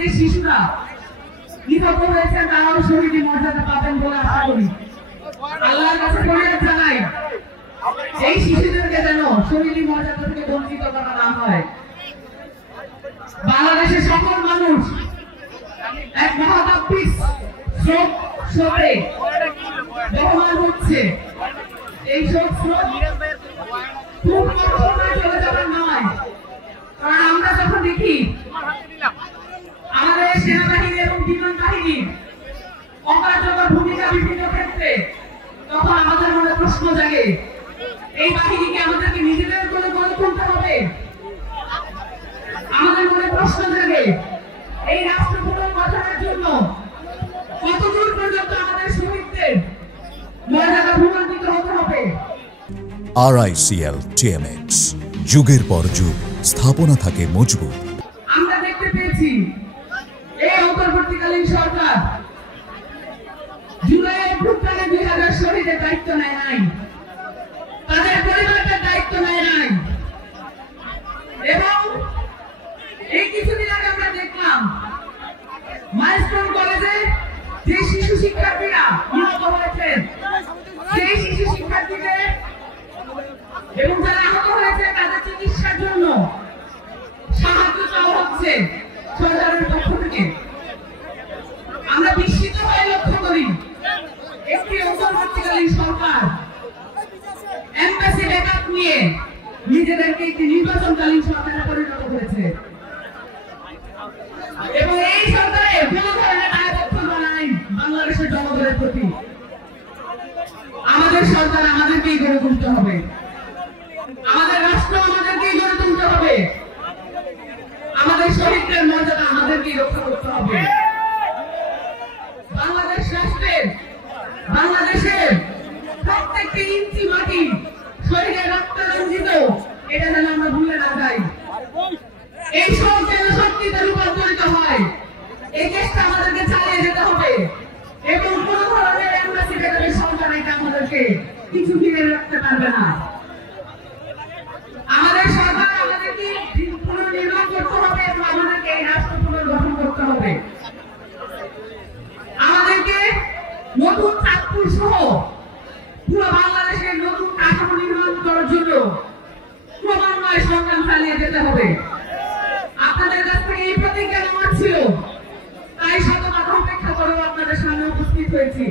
যে শিশুরা নিহত হয়েছে তারাও শহীদের মর্যাদা পাবেন বলে আশা করি। আল্লাহর কাছে ফরিয়াদ জানাই এই শিশুদেরকে যেন শহীদের মর্যাদা থেকে বঞ্চিত করা না হয়। বাংলাদেশের সকল মানুষ এক মহাতাপ্তিক স্রোতে বহমান হচ্ছে। এই স্রোত খুব কঠোরভাবে চলে যাবার নয়, কারণ আমরা যখন দেখি আমাদের সেনাবাহিনী এবং বিমান বাহিনীর অকার্যকর ভূমিকা বিভিন্ন ক্ষেত্রে, তখন আমাদের মনে প্রশ্ন জাগে এই বাহিনীকে আমাদেরকে নিজেদের করে গড়ে তুলতে হবে। আমাদের মনে প্রশ্ন জাগে এই রাষ্ট্র পুনর্গঠনের জন্য কতদূর পর্যন্ত আমাদের শহীদদের মর্যাদা ভূমান্বিত হতে হবে। RICL TMX, যুগের পর যুগ স্থাপনা থাকে মজবুত। আমরা দেখতে পেয়েছি এই অন্তর্বর্তীকালীন সরকার জুলাইয়ের অভ্যুত্থানে 2000 শহীদের দায়িত্ব নেয় নাই, তাদের পরিবারদের দায়িত্ব নেয় নাই। এবং এই কিছুদিন আগে আমরা দেখলাম মাইলস্টোন কলেজে যে শিশু শিক্ষার্থীরা নিহত হয়েছেন, সেই শিশু শিক্ষার্থীদের এবং যারা আহত হয়েছে তাদের চিকিৎসার জন্য সাহায্য চাওয়া হচ্ছে সরকারের পক্ষ থেকে। আমরা বিস্মিত হয়ে লক্ষ্য করি একটি অন্তর্বর্তীকালীন সরকার এমবাসি ব্যাকআপ নিয়ে নিজেদেরকে একটি নির্বাচনকালীন সরকারে পরিণত করেছে এবং এই সরকারে কোনো ধরনের দায়বদ্ধতা নাই বাংলাদেশের জনগণের প্রতি। আমাদের সরকার আমাদেরকেই গড়ে তুলতে হবে, আমাদের রাষ্ট্র আমাদেরকেই গড়ে তুলতে হবে, আমাদের শহীদদের মর্যাদা আমাদেরকেই রক্ষা করতে হবে। বাংলাদেশ রাষ্ট্রের, বাংলাদেশের প্রত্যেকটি ইঞ্চি মাটি শহীদের রক্তে রঞ্জিত, এটা যেন আমরা ভুলে না যাই। এই সব যেন শক্তিতে রূপান্তরিত হয়, এই চেষ্টা আমাদেরকে চালিয়ে যেতে হবে এবং কোন ধরনের এমবাসি বেতনের সরকার এটা আমাদেরকে কিছু ফিরে রাখতে পারবে না। আমাদের সরকার আমাদেরকে পুনর্নির্মাণ করতে হবে এবং আমাদেরকে এই রাষ্ট্র পুনর্গঠন করতে হবে। আমাদেরকে নতুন চাঁদপুর সহ পুরো বাংলাদেশের নতুন কাঠামো নির্মাণ করার জন্য ক্রমান্বয়ে সংগ্রাম চালিয়ে যেতে হবে। আপনাদের কাছ থেকে এই প্রতিজ্ঞা নেওয়া ছিল, তাই শত কথা অপেক্ষা করেও আপনাদের সামনে উপস্থিত হয়েছি।